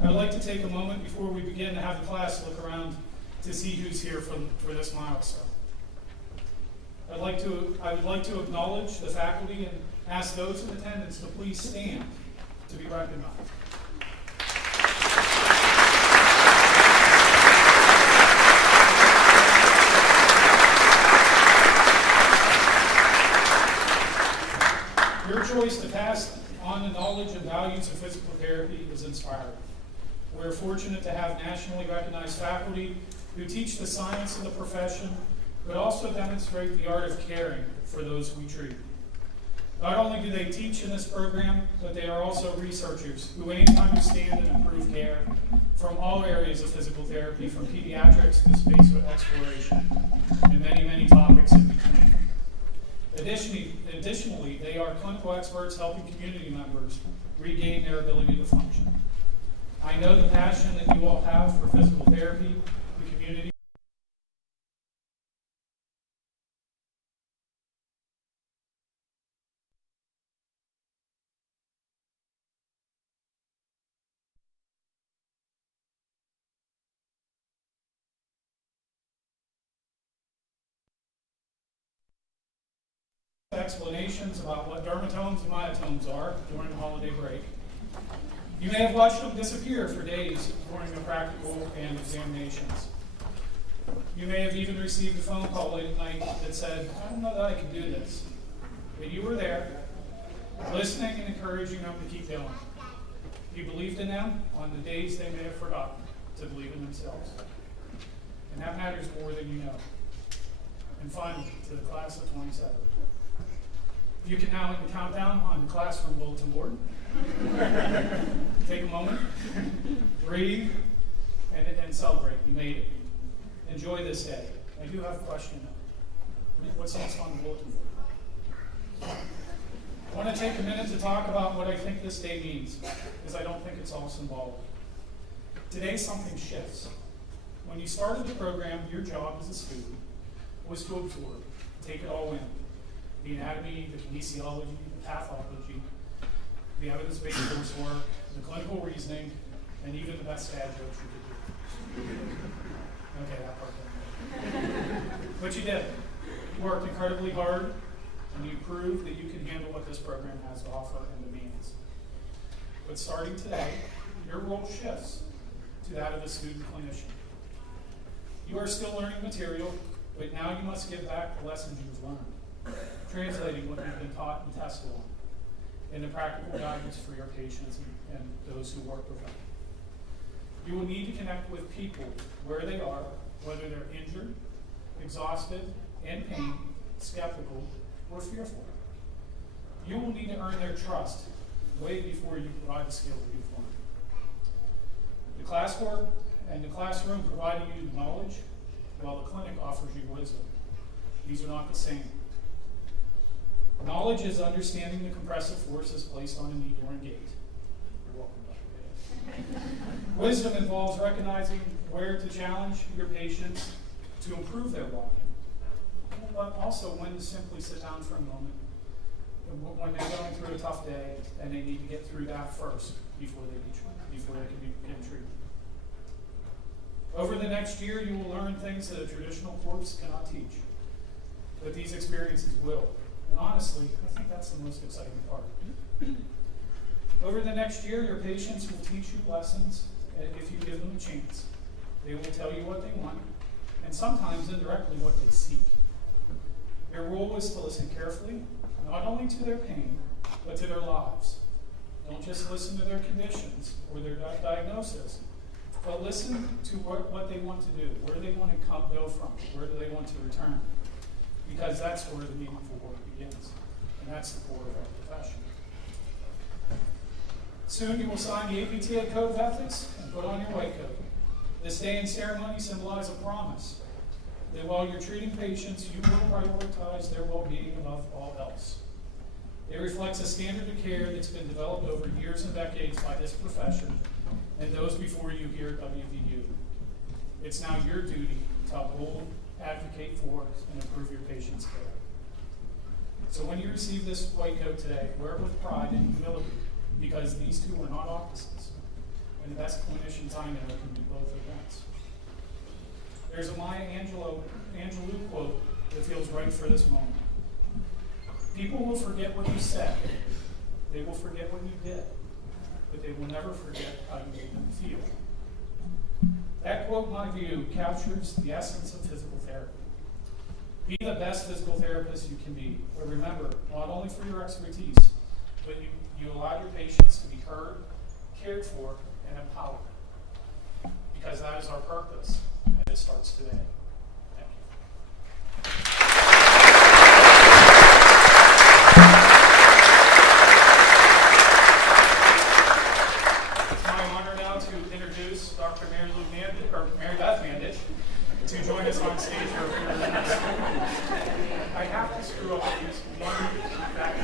I would like to take a moment before we begin to have the class look around to see who's here for this milestone. I would like to acknowledge the faculty and ask those in attendance to please stand to be recognized. Your choice to pass on the knowledge and values of physical therapy is inspiring. We're fortunate to have nationally recognized faculty who teach the science of the profession, but also demonstrate the art of caring for those we treat. Not only do they teach in this program, but they are also researchers who aim to understand and improve care from all areas of physical therapy, from pediatrics to space exploration, and many, many topics in between. Additionally, they are clinical experts helping community members regain their ability to function. I know the passion that you all have for physical therapy, the community. Explanations about what dermatomes and myotomes are during the holiday break. You may have watched them disappear for days during the practical and examinations. You may have even received a phone call late at night that said, I don't know that I can do this. But you were there, listening and encouraging them to keep going. You believed in them on the days they may have forgotten to believe in themselves. And that matters more than you know. And finally, to the class of 27. You can now count down on the classroom bulletin board. Take a moment, breathe, and celebrate. You made it. Enjoy this day. I do have a question though. What's next on the bulletin board? I want to take a minute to talk about what I think this day means, because I don't think it's all symbolic. Today something shifts. When you started the program, your job as a student was to absorb, take it all in. The anatomy, the kinesiology, the pathology, the evidence-based coursework, the clinical reasoning, and even the best dad jokes you could do. Okay, that part didn't. But you did. You worked incredibly hard, and you proved that you can handle what this program has to offer and demands. But starting today, your role shifts to that of a student clinician. You are still learning material, but now you must give back the lessons you've learned, translating what you've been taught and tested on into practical guidance for your patients and those who work with them. You will need to connect with people where they are, whether they're injured, exhausted, in pain, skeptical, or fearful. You will need to earn their trust way before you provide the skills that you've learned. The classwork and the classroom providing you knowledge, while the clinic offers you wisdom. These are not the same. Knowledge is understanding the compressive forces placed on a knee or a gait. You're welcome, Dr. Gay. Wisdom involves recognizing where to challenge your patients to improve their walking, but also when to simply sit down for a moment when they're going through a tough day and they need to get through that first before they can begin treatment. Over the next year, you will learn things that a traditional course cannot teach, but these experiences will. And honestly, I think that's the most exciting part. Over the next year, your patients will teach you lessons if you give them a chance. They will tell you what they want, and sometimes indirectly what they seek. Your role is to listen carefully, not only to their pain, but to their lives. Don't just listen to their conditions or their diagnosis, but listen to what they want to do, where they want to go from, where do they want to return. Because that's where the meaningful work begins. And that's the core of our profession. Soon you will sign the APTA Code of Ethics and put on your white coat. This day and ceremony symbolize a promise that while you're treating patients, you will prioritize their well-being above all else. It reflects a standard of care that's been developed over years and decades by this profession and those before you here at WVU. It's now your duty to uphold, advocate for, and improve your patients' care. So when you receive this white coat today, wear it with pride and humility, because these two are not opposites. and the best clinicians I know can do both events. There's a Maya Angelou quote that feels right for this moment. People will forget what you said, they will forget what you did, but they will never forget how you made them feel. That quote, in my view, captures the essence of physical therapy. Be the best physical therapist you can be, but remember, not only for your expertise, but you allow your patients to be heard, cared for, and empowered. Because that is our purpose, and it starts today. Thank you. It's my honor now to introduce Dr. Mary Beth Mandich to join us on stage here. I have to screw up at least one back.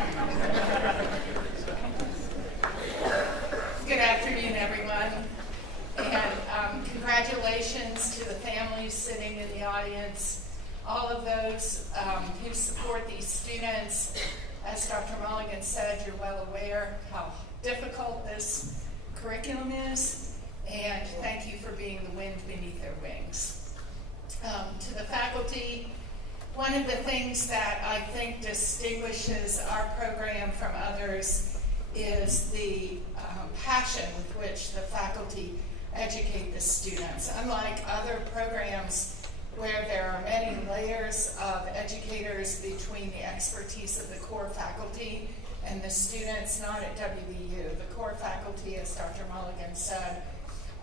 Good afternoon, everyone, and congratulations to the families sitting in the audience, all of those who support these students. As Dr. Mulligan said, you're well aware how difficult this curriculum is, and thank you for being the wind beneath their wings. To the faculty, one of the things that I think distinguishes our program from others is the passion with which the faculty educate the students. Unlike other programs where there are many layers of educators between the expertise of the core faculty and the students, not at WVU. The core faculty, as Dr. Mulligan said,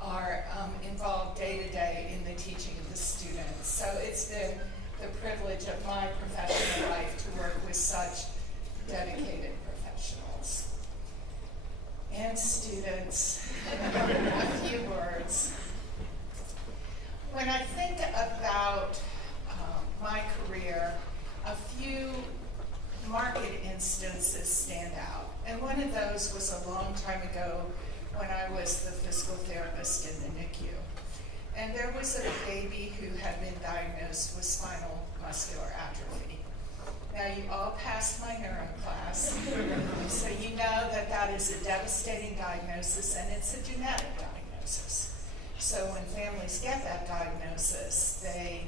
are involved day to day in the teaching of the students. So it's been the privilege of my professional life to work with such dedicated professionals. And students, a few words. When I think about my career, a few marked instances stand out. And one of those was a long time ago when I was the physical therapist in the NICU. And there was a baby who had been diagnosed with spinal muscular atrophy. Now, you all passed my neuro class, so you know that that is a devastating diagnosis, and it's a genetic diagnosis. So when families get that diagnosis, they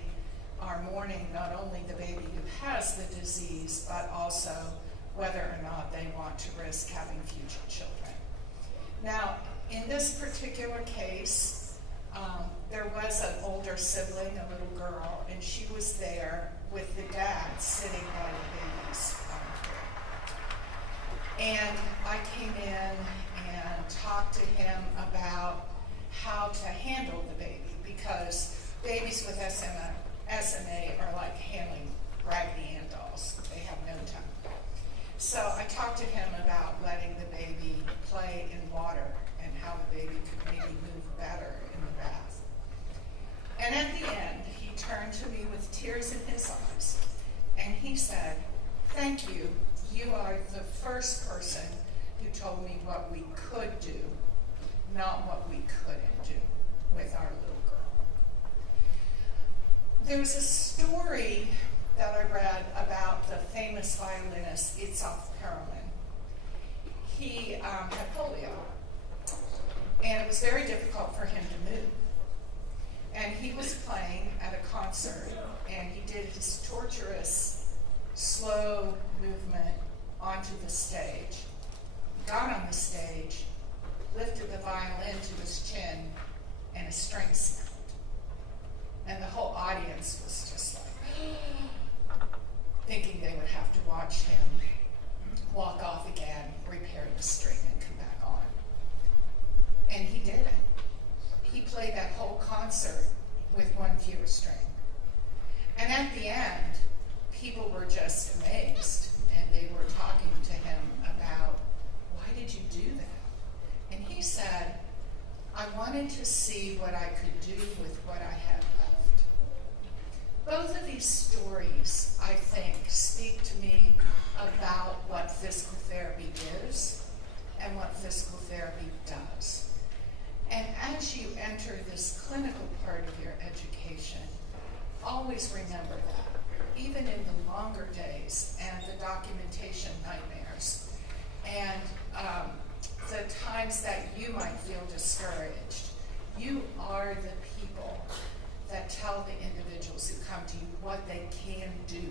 are mourning not only the baby who has the disease, but also whether or not they want to risk having future children. Now, in this particular case, there was an older sibling, a little girl, and she was there with the dad sitting by the baby's crib. And I came in and talked to him about how to handle the baby, because babies with SMA are like handling Raggedy Ann dolls. They have no time. So I talked to him about letting the baby play in water and how the baby could maybe move better in the bath. And at the end, he turned to me with tears in his eyes, and he said, "Thank you. You are the first person who told me what we could do, not what we couldn't do with our little girl." There's a story that I read about the famous violinist Itzhak Perlman. He had polio, and it was very difficult for him to move. And he was playing at a concert, and he did his torturous, slow movement onto the stage, got on the stage, lifted the violin to his chin, and a string snapped. And the whole audience was just like, thinking they would have to watch him walk off again, repair the string, and come back on. And he did it. He played that whole concert with one fewer string. And at the end, people were just amazed, and they were talking to him about, why did you do that? And he said, I wanted to see what I could do with what I had left. Both of these stories, I think, speak to me about what physical therapy is and what physical therapy does. And as you enter this clinical part of your education, always remember that, even in the longer days and the documentation nightmares and the time times that you might feel discouraged, you are the people that tell the individuals who come to you what they can do,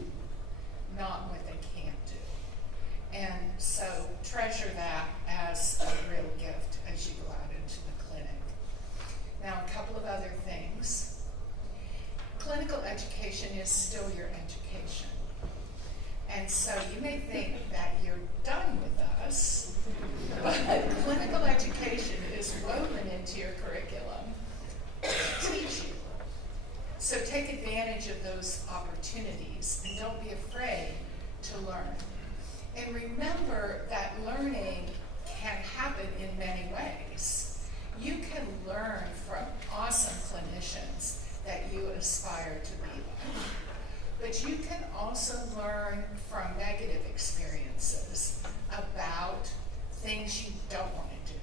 not what they can't do. And so treasure that as a real gift as you go out into the clinic. Now, a couple of other things. Clinical education is still your education. And so you may think that you're done with us, but clinical education is woven into your curriculum to teach you. So take advantage of those opportunities and don't be afraid to learn. And remember that learning can happen in many ways. You can learn from awesome clinicians that you aspire to be like. But you can also learn from negative experiences about things you don't want to do.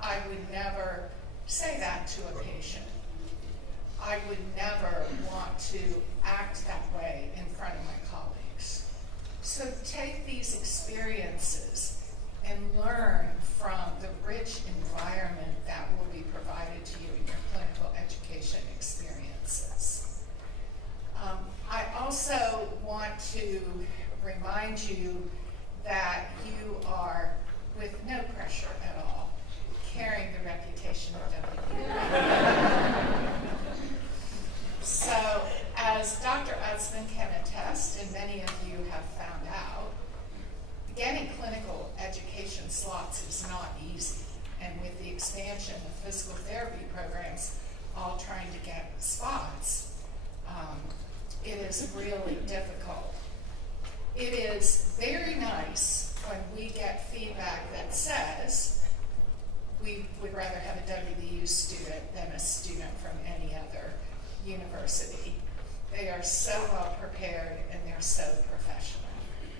I would never say that to a patient. I would never want to act that way in front of my colleagues. So take these experiences and learn from the rich environment that will be provided to you in your clinical education experiences. I also want to remind you that you are, with no pressure at all, carrying the reputation of WVU. So, as Dr. Utzman can attest, and many of you have found out, getting clinical education slots is not easy. And with the expansion of physical therapy programs all trying to get spots, it is really difficult. It is very nice when we get feedback that says we would rather have a WVU student than a student from any other university. They are so well prepared and they're so professional.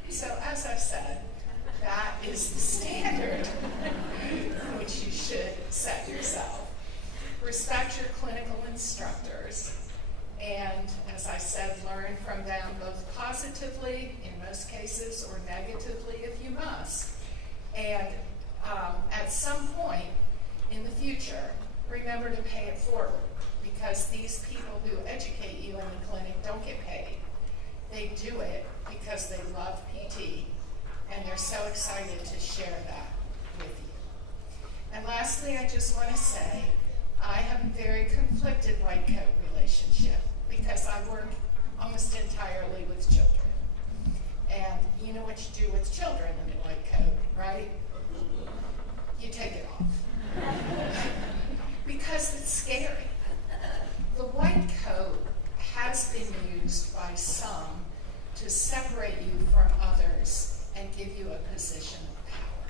So as I said, that is the standard which you should set yourself. Respect your clinical instructors, and as I said, learn from them both positively in most cases or negatively if you must. And at some point in the future, remember to pay it forward, because these people who educate you in the clinic don't get paid. They do it because they love PT, and they're so excited to share that with you. And lastly, I just want to say, I have a very conflicted white coat relationship because I work almost entirely with children. And you know what you do with children in a white coat, right? You take it off. Because it's scary. The white coat has been used by some to separate you from others and give you a position of power.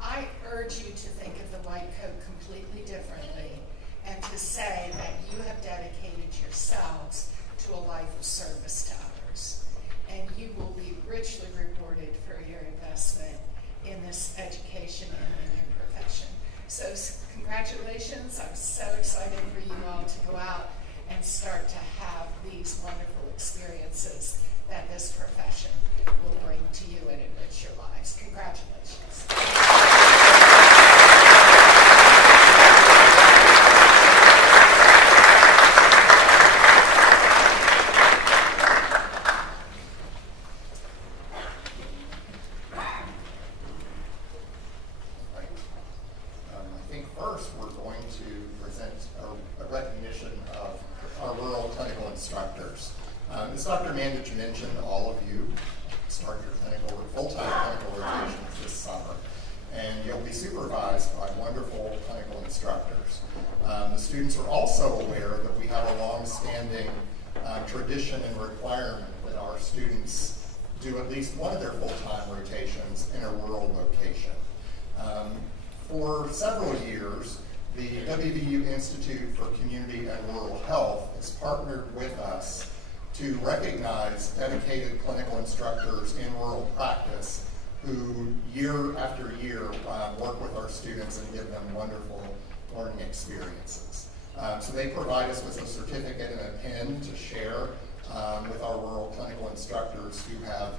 I urge you to think of the white coat completely differently and to say that you have dedicated yourselves to a life of service to others. And you will be richly rewarded for your investment in this education and in your profession. So congratulations. I'm so excited for you all to go out and start to have these wonderful experiences that this profession will bring to you and enrich your lives. Congratulations. I think first we're going to present a recognition of our rural clinical instructors. As Dr. Mandich mentioned, all of you start your full-time clinical rotations this summer, and you'll be supervised by wonderful clinical instructors. The students are also aware that we have a long-standing tradition and requirement that our students do at least one of their full-time rotations in a rural location. For several years, the WVU Institute for Community and Rural Health has partnered with us to recognize dedicated clinical instructors in rural practice who year after year work with our students and give them wonderful learning experiences. So they provide us with a certificate and a pin to share with our rural clinical instructors who have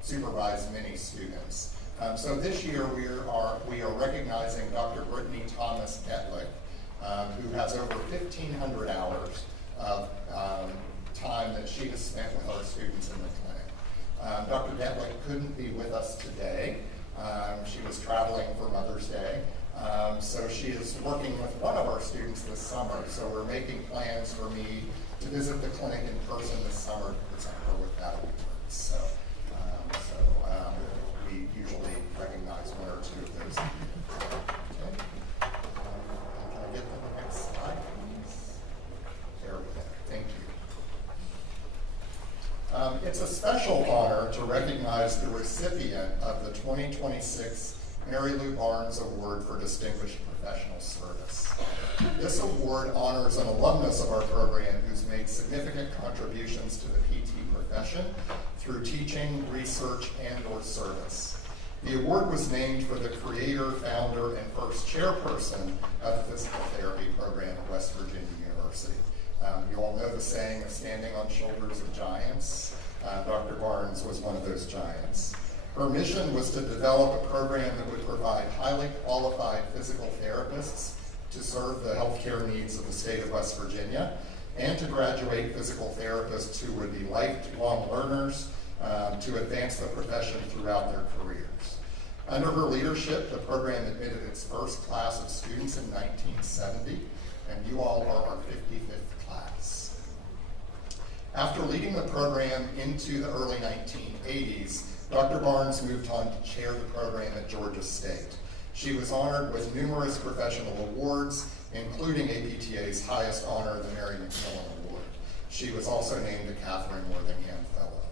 supervised many students. So this year we are recognizing Dr. Brittany Thomas Getlick, who has over 1,500 hours of time that she has spent with our students in the clinic. Dr. Getlick couldn't be with us today. She was traveling for Mother's Day. So she is working with one of our students this summer. So we're making plans for me to visit the clinic in person this summer to present her with that award. So we usually recognize one or two of those. Okay. Can I get the next slide, please? There we go. Thank you. It's a special honor to recognize the recipient of the 2026 Mary Lou Barnes Award for Distinguished Professional Service. This award honors an alumnus of our program who's made significant contributions to the PT profession through teaching, research, and/or service. The award was named for the creator, founder, and first chairperson of the physical therapy program at West Virginia University. You all know the saying of standing on shoulders of giants. Dr. Barnes was one of those giants. Her mission was to develop a program that would provide highly qualified physical therapists to serve the healthcare needs of the state of West Virginia, and to graduate physical therapists who would be lifelong learners to advance the profession throughout their careers. Under her leadership, the program admitted its first class of students in 1970, and you all are our 55th class. After leading the program into the early 1980s, Dr. Barnes moved on to chair the program at Georgia State. She was honored with numerous professional awards, including APTA's highest honor, the Mary McMillan Award. She was also named a Catherine Worthingham Fellow.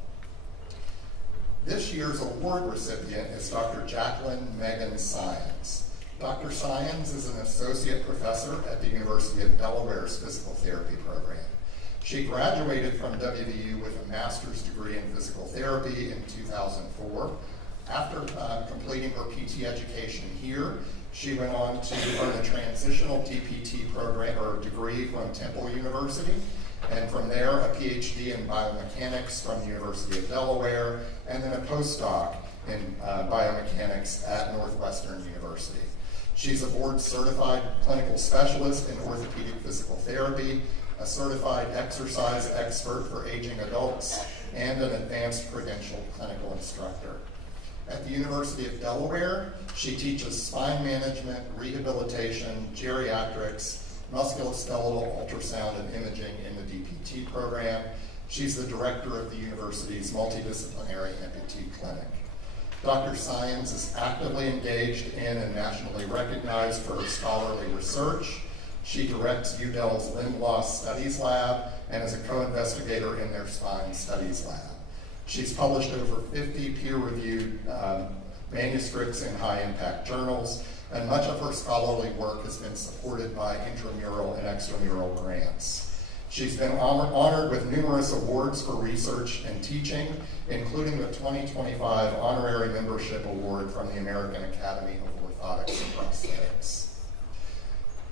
This year's award recipient is Dr. Jacqueline Megan Syons. Dr. Syons is an associate professor at the University of Delaware's physical therapy program. She graduated from WVU with a master's degree in physical therapy in 2004. After completing her PT education here, she went on to earn a transitional DPT program or degree from Temple University, and from there a PhD in biomechanics from the University of Delaware, and then a postdoc in biomechanics at Northwestern University. She's a board-certified clinical specialist in orthopedic physical therapy, a certified exercise expert for aging adults, and an advanced credentialed clinical instructor. At the University of Delaware, she teaches spine management, rehabilitation, geriatrics, musculoskeletal ultrasound and imaging in the DPT program. She's the director of the university's multidisciplinary amputee clinic. Dr. Syons is actively engaged in and nationally recognized for her scholarly research. She directs UDEL's Limb Loss Studies Lab and is a co-investigator in their Spine Studies Lab. She's published over 50 peer-reviewed manuscripts in high-impact journals, and much of her scholarly work has been supported by intramural and extramural grants. She's been honored with numerous awards for research and teaching, including the 2025 Honorary Membership Award from the American Academy of Orthotics and Prosthetics.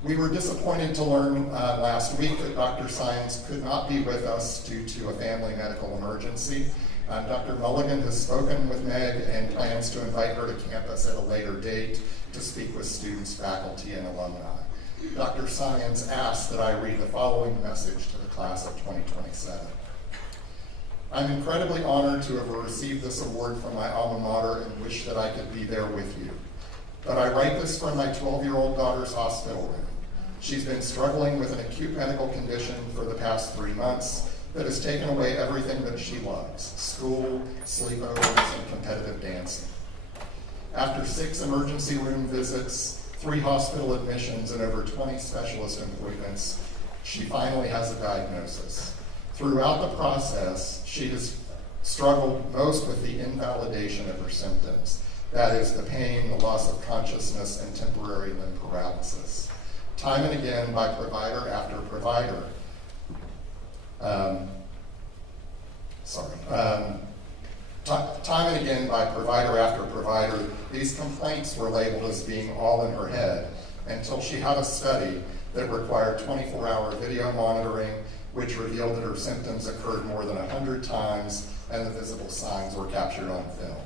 We were disappointed to learn last week that Dr. Syons could not be with us due to a family medical emergency. Dr. Mulligan has spoken with Meg and plans to invite her to campus at a later date to speak with students, faculty, and alumni. Dr. Syons asked that I read the following message to the class of 2027. I'm incredibly honored to have received this award from my alma mater and wish that I could be there with you. But I write this from my 12-year-old daughter's hospital room. She's been struggling with an acute medical condition for the past 3 months that has taken away everything that she loves: school, sleepovers, and competitive dancing. After 6 emergency room visits, 3 hospital admissions, and over 20 specialist appointments, she finally has a diagnosis. Throughout the process, she has struggled most with the invalidation of her symptoms. That is, the pain, the loss of consciousness, and temporary limb paralysis. Time and again, by provider after provider, time and again, by provider after provider, these complaints were labeled as being all in her head until she had a study that required 24-hour video monitoring, which revealed that her symptoms occurred more than 100 times and the visible signs were captured on film.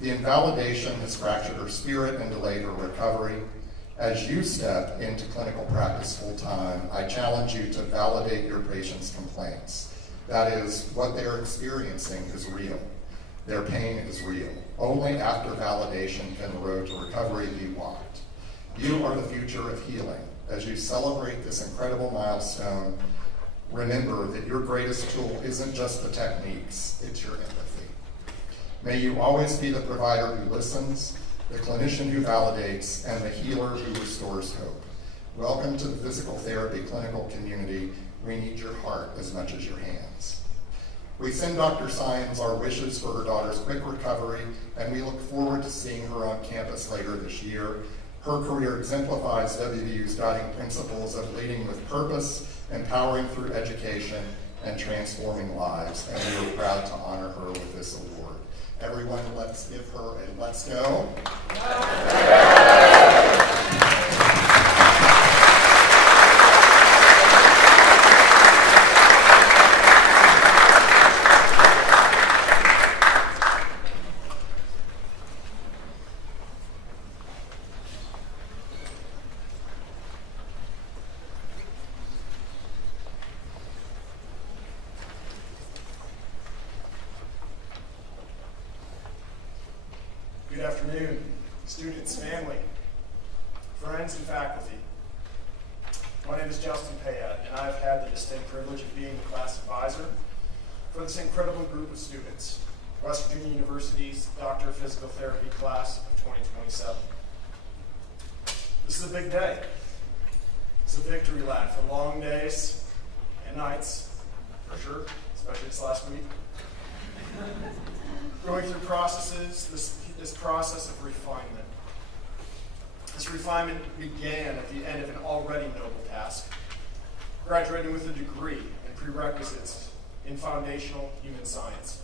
The invalidation has fractured her spirit and delayed her recovery. As you step into clinical practice full-time, I challenge you to validate your patients' complaints. That is, what they're experiencing is real. Their pain is real. Only after validation can the road to recovery be walked. You are the future of healing. As you celebrate this incredible milestone, remember that your greatest tool isn't just the techniques, it's your empathy. May you always be the provider who listens, the clinician who validates, and the healer who restores hope. Welcome to the physical therapy clinical community. We need your heart as much as your hands. We send Dr. Symes our wishes for her daughter's quick recovery, and we look forward to seeing her on campus later this year. Her career exemplifies WVU's guiding principles of leading with purpose, empowering through education, and transforming lives, and we are proud to honor her with this award. Everyone, let's give her a let's go. Good afternoon, students, family, friends, and faculty. My name is Justin Payette, and I've had the distinct privilege of being the class advisor for this incredible group of students, West Virginia University's Doctor of Physical Therapy class of 2027. This is a big day. It's a victory lap for long days and nights, for sure, especially this last week. Going through processes, this process of refinement. This refinement began at the end of an already noble task, graduating with a degree and prerequisites in foundational human science.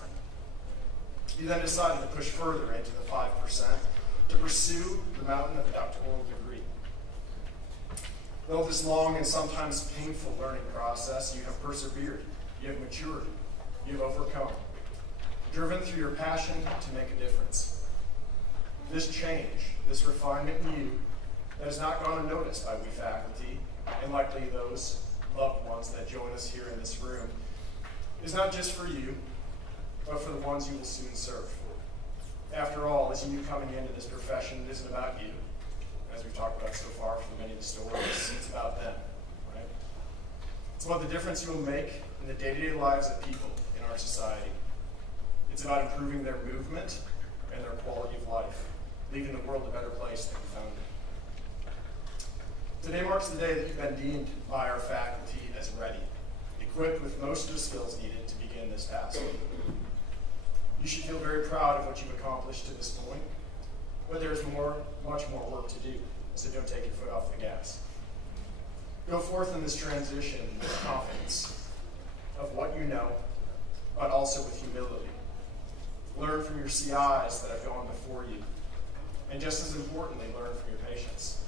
You then decided to push further into the 5% to pursue the mountain of a doctoral degree. Though this long and sometimes painful learning process, you have persevered, you have matured, you have overcome, driven through your passion to make a difference. This change, this refinement in you that has not gone unnoticed by we faculty, and likely those loved ones that join us here in this room, is not just for you, but for the ones you will soon serve. After all, as you coming into this profession, it isn't about you. As we've talked about so far for many of the stories, it's about them, right? It's about the difference you will make in the day-to-day lives of people in our society. It's about improving their movement and their quality of life, leaving the world a better place than we found it. Today marks the day that you've been deemed by our faculty as ready, equipped with most of the skills needed to begin this task. You should feel very proud of what you've accomplished to this point, but there's much more work to do, so don't take your foot off the gas. Go forth in this transition with confidence of what you know, but also with humility. Learn from your CIs that have gone before you, and just as importantly, learn from your patients.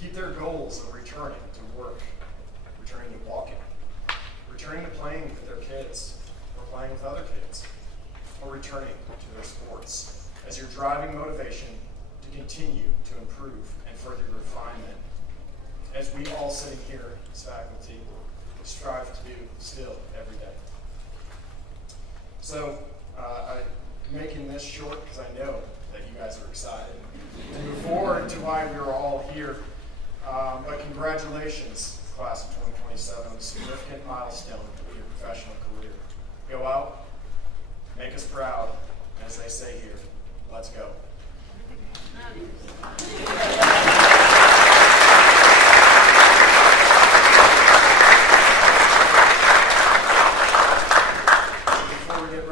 Keep their goals of returning to work, returning to walking, returning to playing with their kids, or playing with other kids, or returning to their sports, as your driving motivation to continue to improve and further your refinement, as we all sitting here as faculty strive to do still every day. So, I'm making this short because I know that you guys are excited to move forward to why we are all here. But congratulations, class of 2027, on a significant milestone in your professional career. Go out, make us proud, and as they say here, let's go. Before we get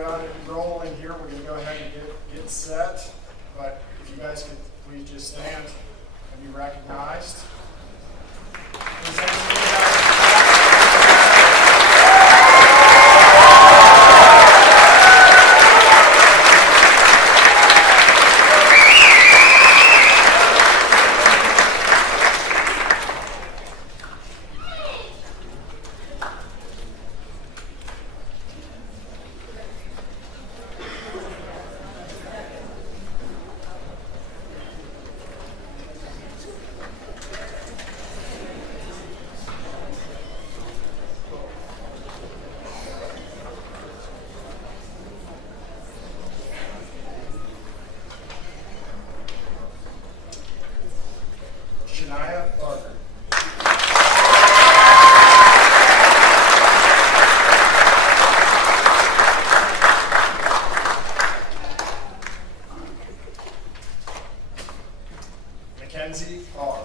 rolling here, we're going to go ahead and get set. But if you guys could please just stand and be recognized. Shania Barker. Mackenzie R.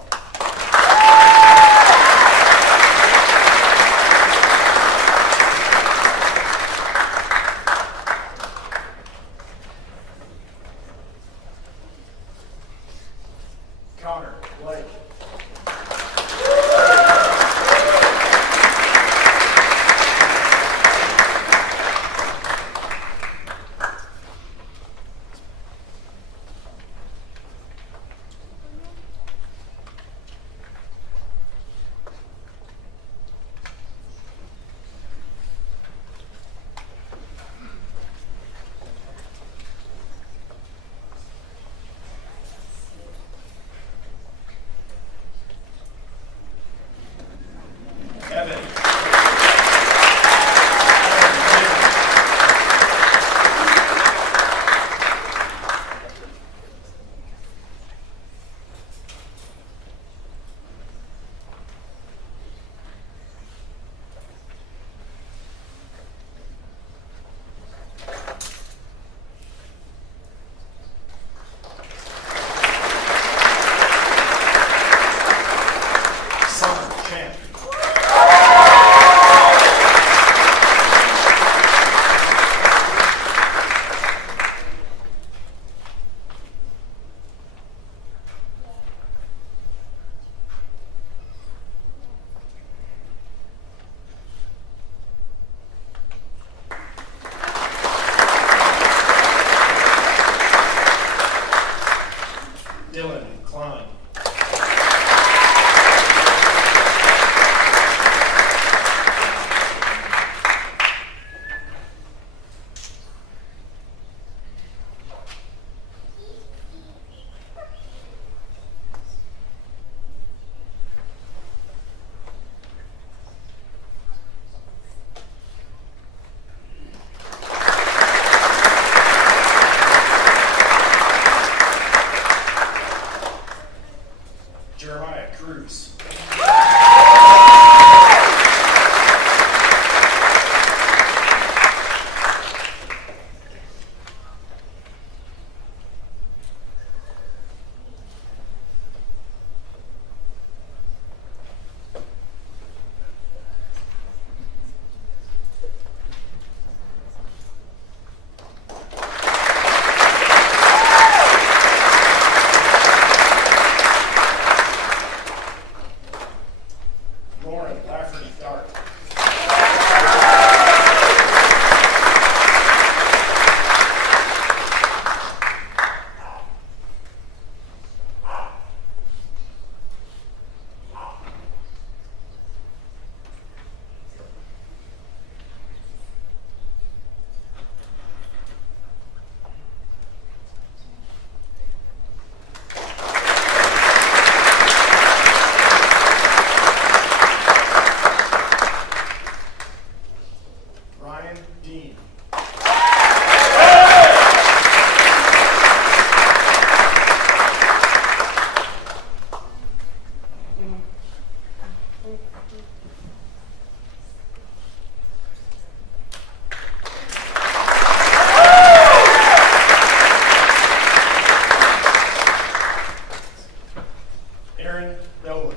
Connor Blake. Evan. Summer Champ. Dylan Klein. Jeremiah Cruz. Lauren Lafferty Dart. Ryan Dean. Aaron Dolan.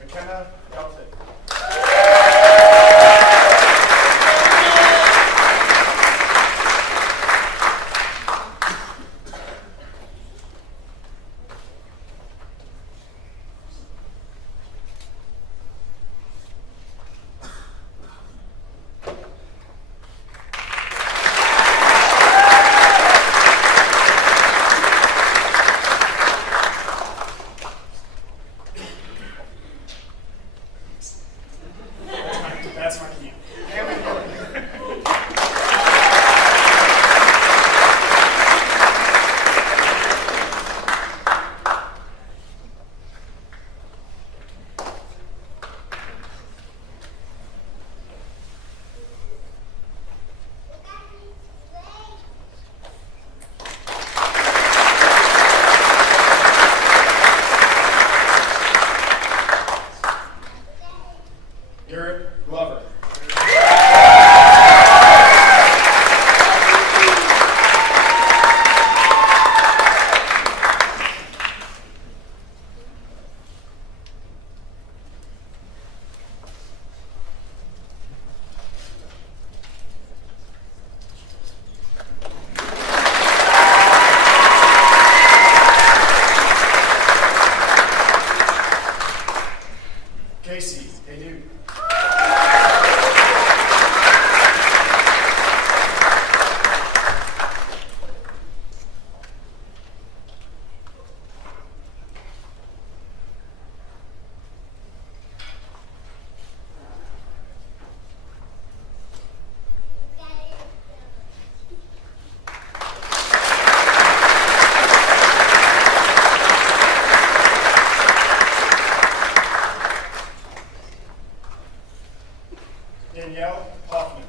McKenna Douthit. Casey, hey dude. Danielle Hoffman.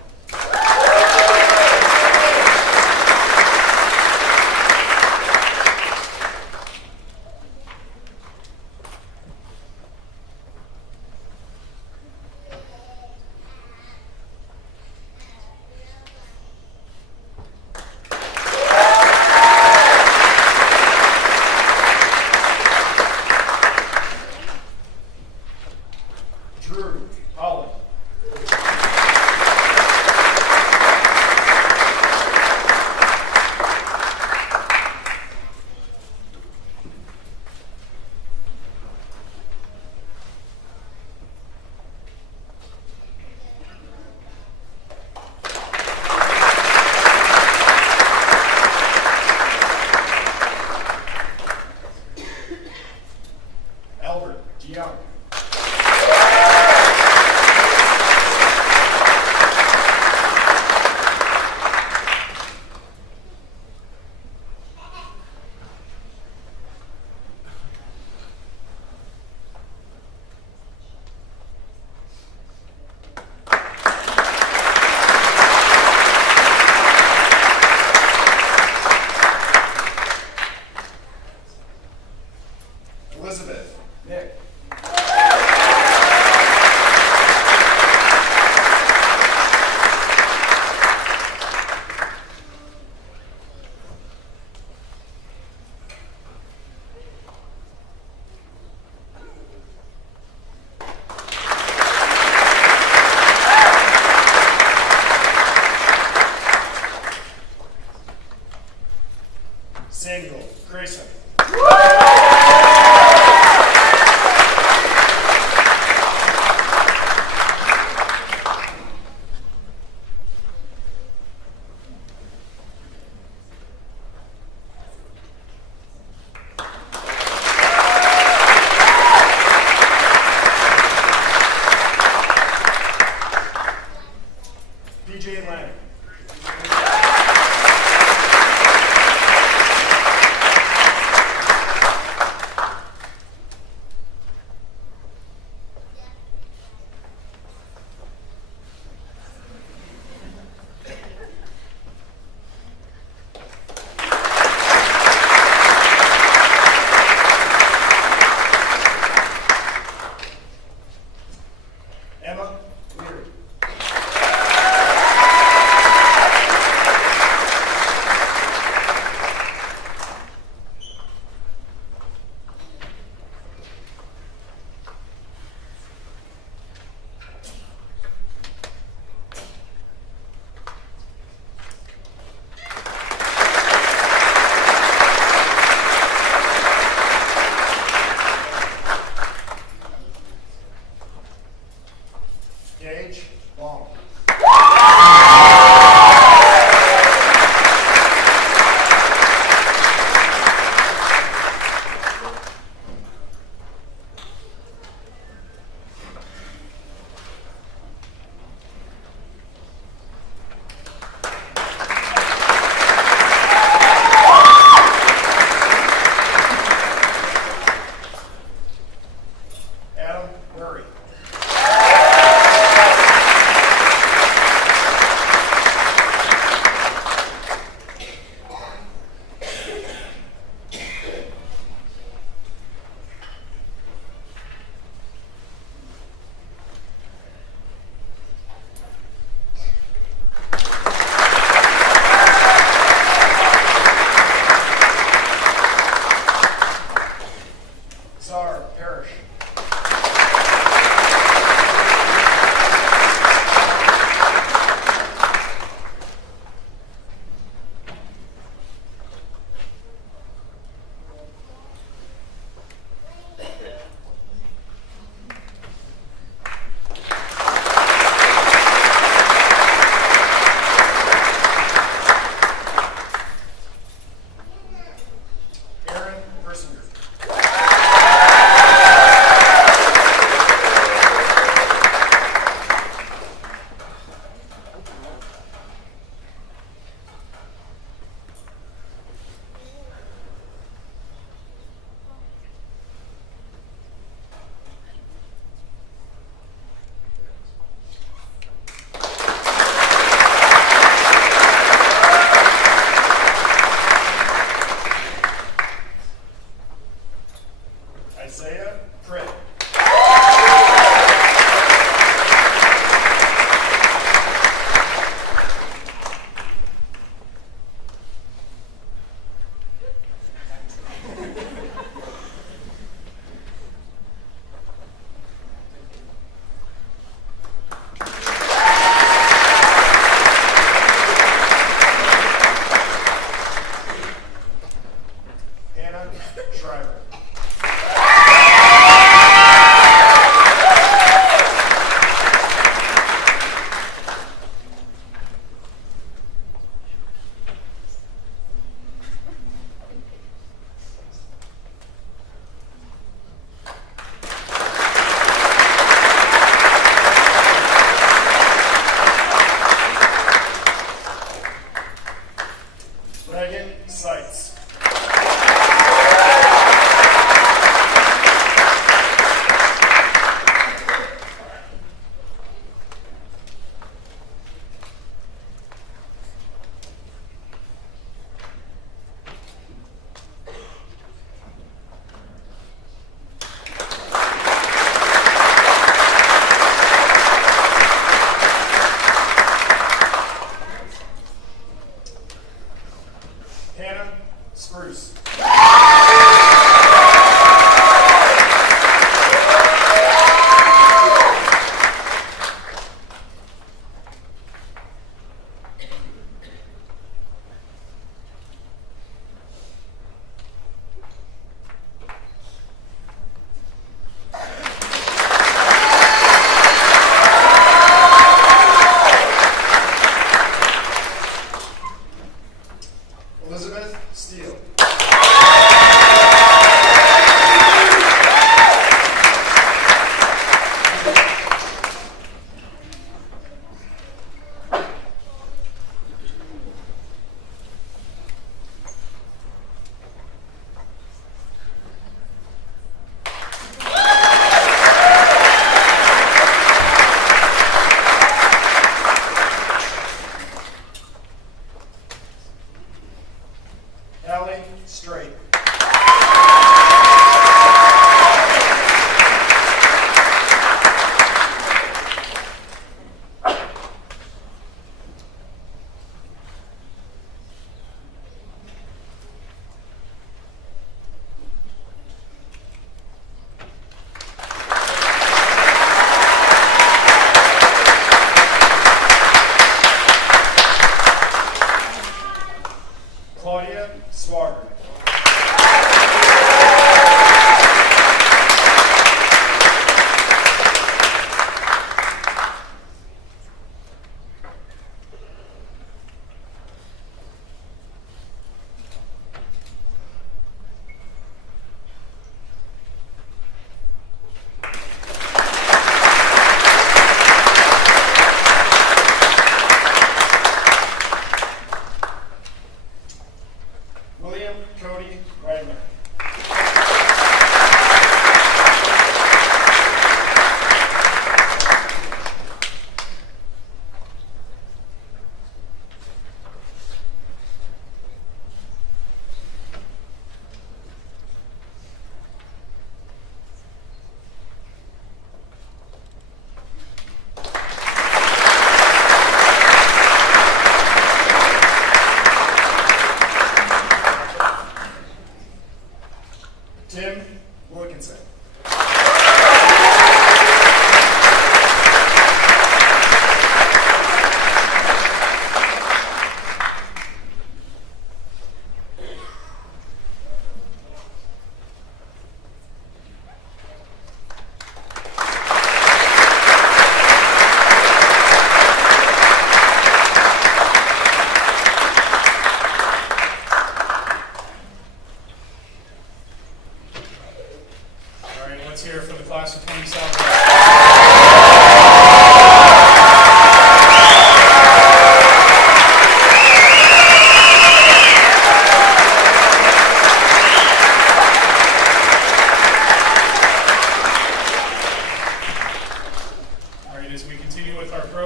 Drew Holland. Albert DeYoung. Elizabeth Nick. Samuel Grayson. BJ Lang. Emma Leary. Gage Long. Adam Murray.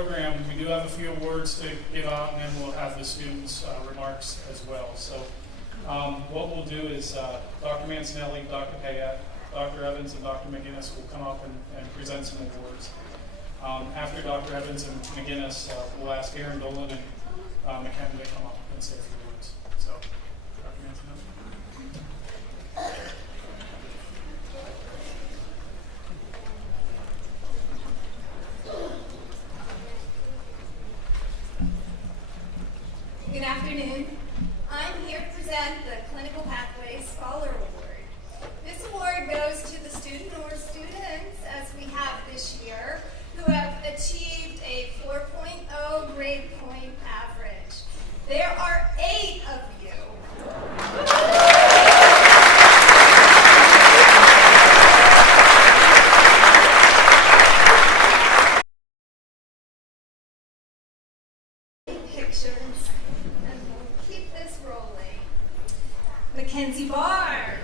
program, we do have a few awards to give out, and then we'll have the students' remarks as well. So what we'll do is Dr. Mancinelli, Dr. Payette, Dr. Evans, and Dr. McGinnis will come up and present some awards. After Dr. Evans and McGinnis, we'll ask Aaron Dolan and McKenna to come up and say a few words. So, Dr. Mancinelli. Good afternoon. I'm here to present the Clinical Pathways Scholar Award. This award goes to the student or students, as we have this year, who have achieved a 4.0 grade point average. There are 8 of you. Pictures, and we'll keep this rolling. Mackenzie Barr.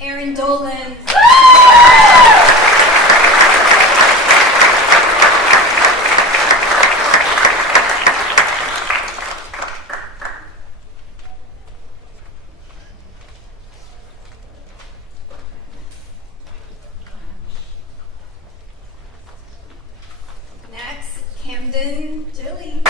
Aaron Dolan. Next, Camden Tilly.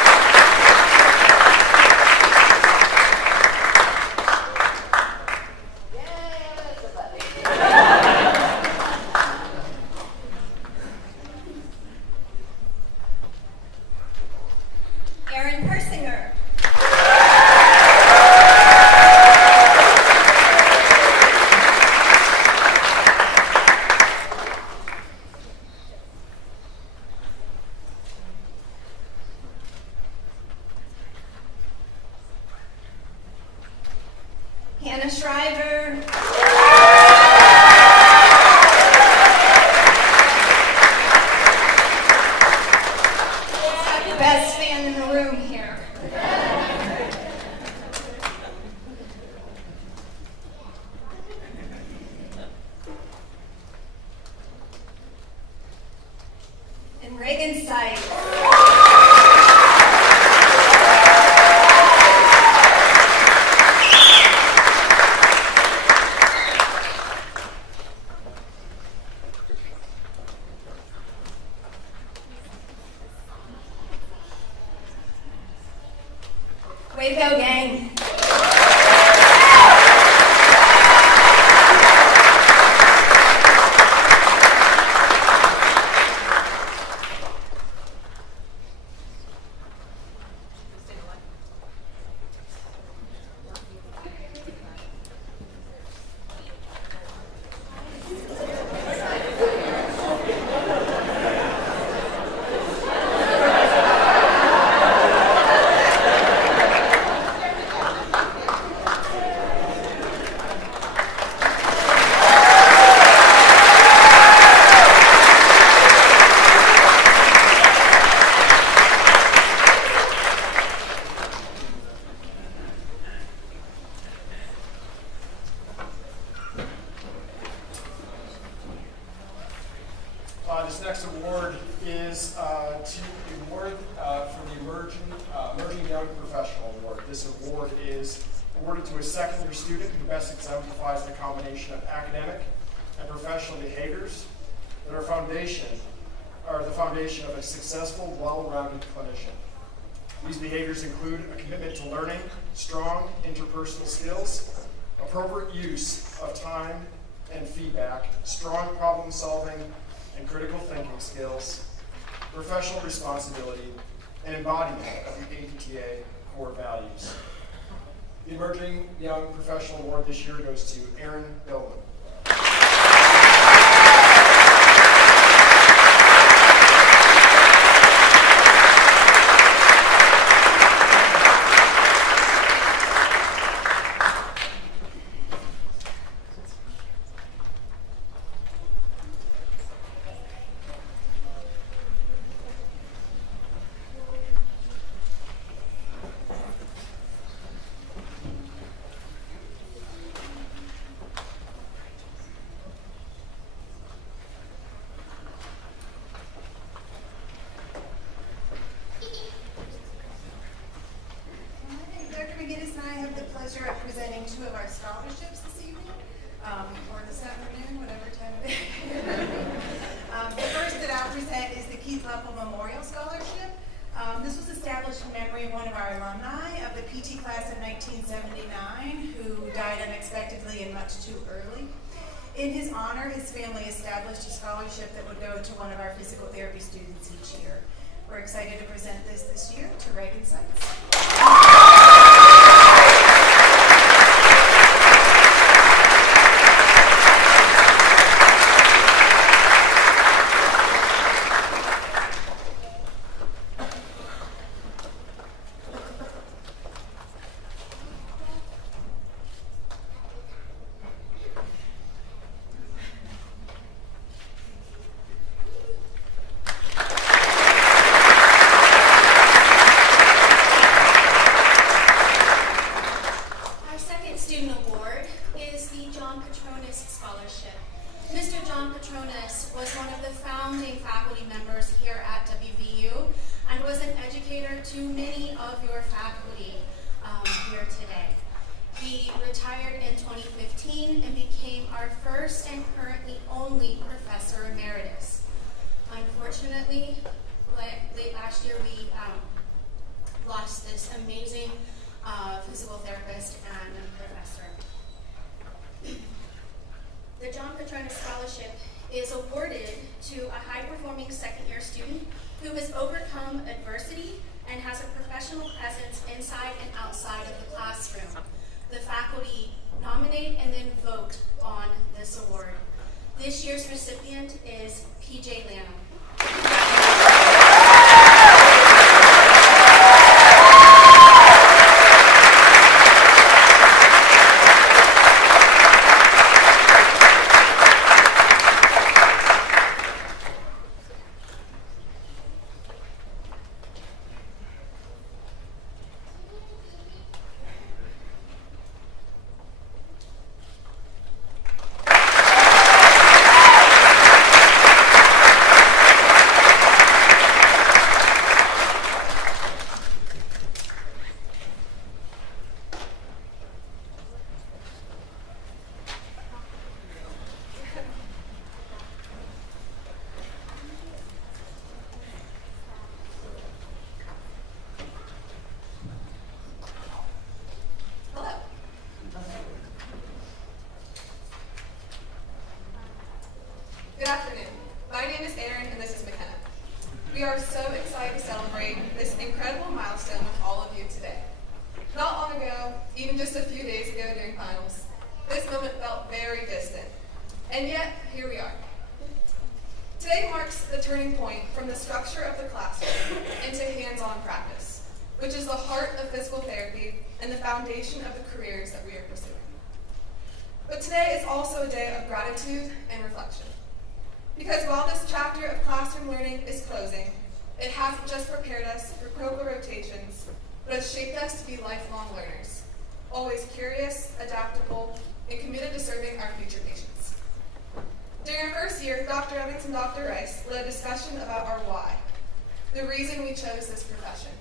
Aaron Persinger. Hannah Shriver. The best fan in the room here. And Reagan Sight. Way to go, gang. This next award is to award for the Emerging Young Professional Award. This award is awarded to a second-year student who best exemplifies the combination of academic and professional behaviors that are the foundation of a successful, well-rounded clinician. These behaviors include a commitment to learning, strong interpersonal skills, appropriate use of time and feedback, strong problem solving and critical thinking skills, professional responsibility, and embodiment of the APTA core values. The Emerging Young Professional Award this year goes to Aaron Dolan. awarding 2 of our scholarships this evening, or this afternoon, whatever time it is. The first that I'll present is the Keith Leppel Memorial Scholarship. This was established in memory of one of our alumni of the PT class of 1979 who died unexpectedly and much too early. In his honor, his family established a scholarship that would go to one of our physical therapy students each year. We're excited to present this year to Reagan Sites. This year's recipient is PJ Lanham. Good afternoon. My name is Erin and this is McKenna. We are so excited to celebrate this incredible milestone with all of you today. Not long ago, even just a few days ago during finals, this moment felt very distant. And yet, here we are. Today marks the turning point from the structure of the classroom into hands-on practice, which is the heart of physical therapy and the foundation of the careers that we are pursuing. But today is also a day of gratitude and reflection. Because while this chapter of classroom learning is closing, it hasn't just prepared us for critical rotations, but has shaped us to be lifelong learners, always curious, adaptable, and committed to serving our future patients. During our first year, Dr. Evans and Dr. Rice led a discussion about our why, the reason we chose this profession.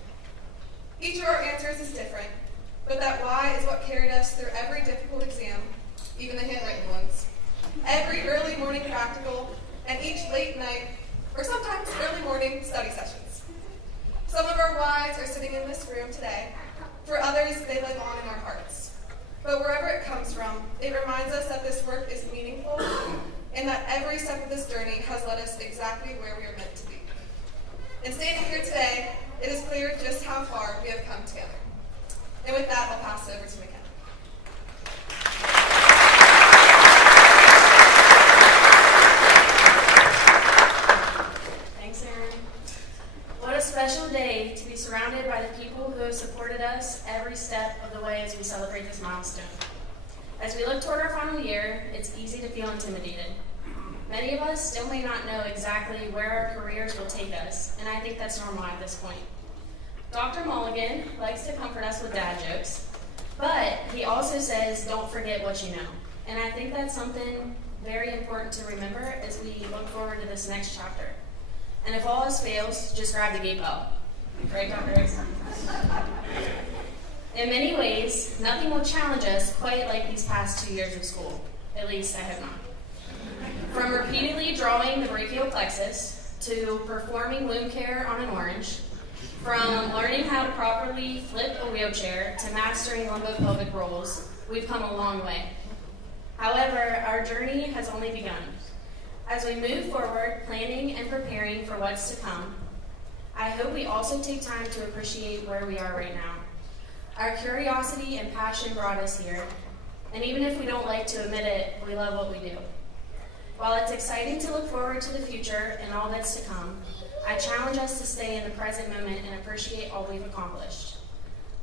Each of our answers is different, but that why is what carried us through every difficult exam, even the handwritten ones, every early morning practical, and each late night, or sometimes early morning study sessions. Some of our whys are sitting in this room today. For others, they live on in our hearts. But wherever it comes from, it reminds us that this work is meaningful and that every step of this journey has led us exactly where we are meant to be. And standing here today, it is clear just how far we have come together. And with that, I'll pass it over to McKenna. Thanks, Erin. What a special day to be surrounded by the people who have supported us every step of the way as we celebrate this milestone. As we look toward our final year, it's easy to feel intimidated. Many of us still may not know exactly where our careers will take us, and I think that's normal at this point. Dr. Mulligan likes to comfort us with dad jokes, but he also says, don't forget what you know. And I think that's something very important to remember as we look forward to this next chapter. And if all else fails, just grab the gate bell. Right, Dr. Rice? In many ways, nothing will challenge us quite like these past 2 years of school. At least I hope not. From repeatedly drawing the brachial plexus, to performing wound care on an orange, from learning how to properly flip a wheelchair to mastering lumbopelvic rolls, we've come a long way. However, our journey has only begun. As we move forward, planning and preparing for what's to come, I hope we also take time to appreciate where we are right now. Our curiosity and passion brought us here, and even if we don't like to admit it, we love what we do. While it's exciting to look forward to the future and all that's to come, I challenge us to stay in the present moment and appreciate all we've accomplished.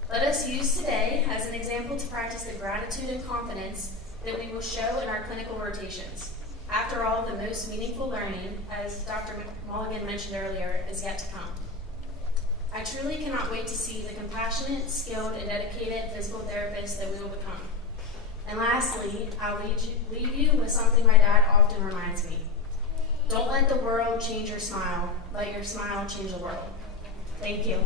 Let us use today as an example to practice the gratitude and confidence that we will show in our clinical rotations. After all, the most meaningful learning, as Dr. Mulligan mentioned earlier, is yet to come. I truly cannot wait to see the compassionate, skilled, and dedicated physical therapists that we will become. And lastly, I'll leave you with something my dad often reminds me. Don't let the world change your smile. Let your smile change the world. Thank you.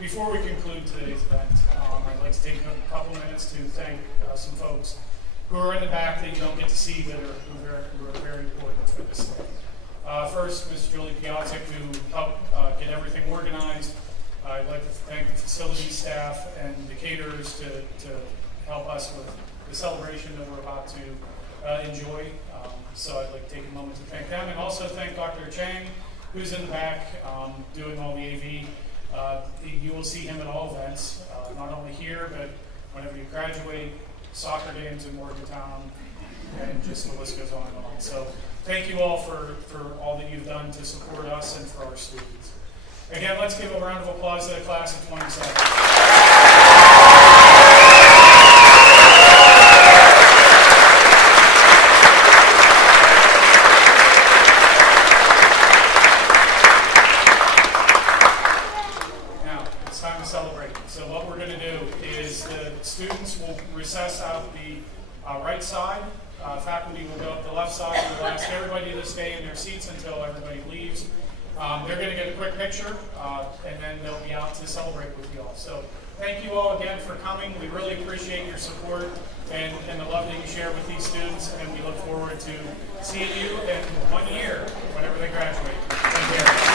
Before we conclude today's event, I'd like to take a couple minutes to thank some folks who are in the back that you don't get to see that who are very important for this day. First, Ms. Julie Piatek, who helped get everything organized. I'd like to thank the facility staff and the caterers to help us with the celebration that we're about to enjoy. So I'd like to take a moment to thank them, and also thank Dr. Chang, who's in the back doing all the AV. You will see him at all events, not only here, but whenever you graduate, soccer games in Morgantown, and just the list goes on and on. So thank you all for all that you've done to support us and for our students. Again, let's give a round of applause to the class of 27. Students will recess out the right side. Faculty will go up the left side. We'll ask everybody to stay in their seats until everybody leaves. They're going to get a quick picture, and then they'll be out to celebrate with you all. So thank you all again for coming. We really appreciate your support and the love that you share with these students, and we look forward to seeing you in 1 year, whenever they graduate. Take care.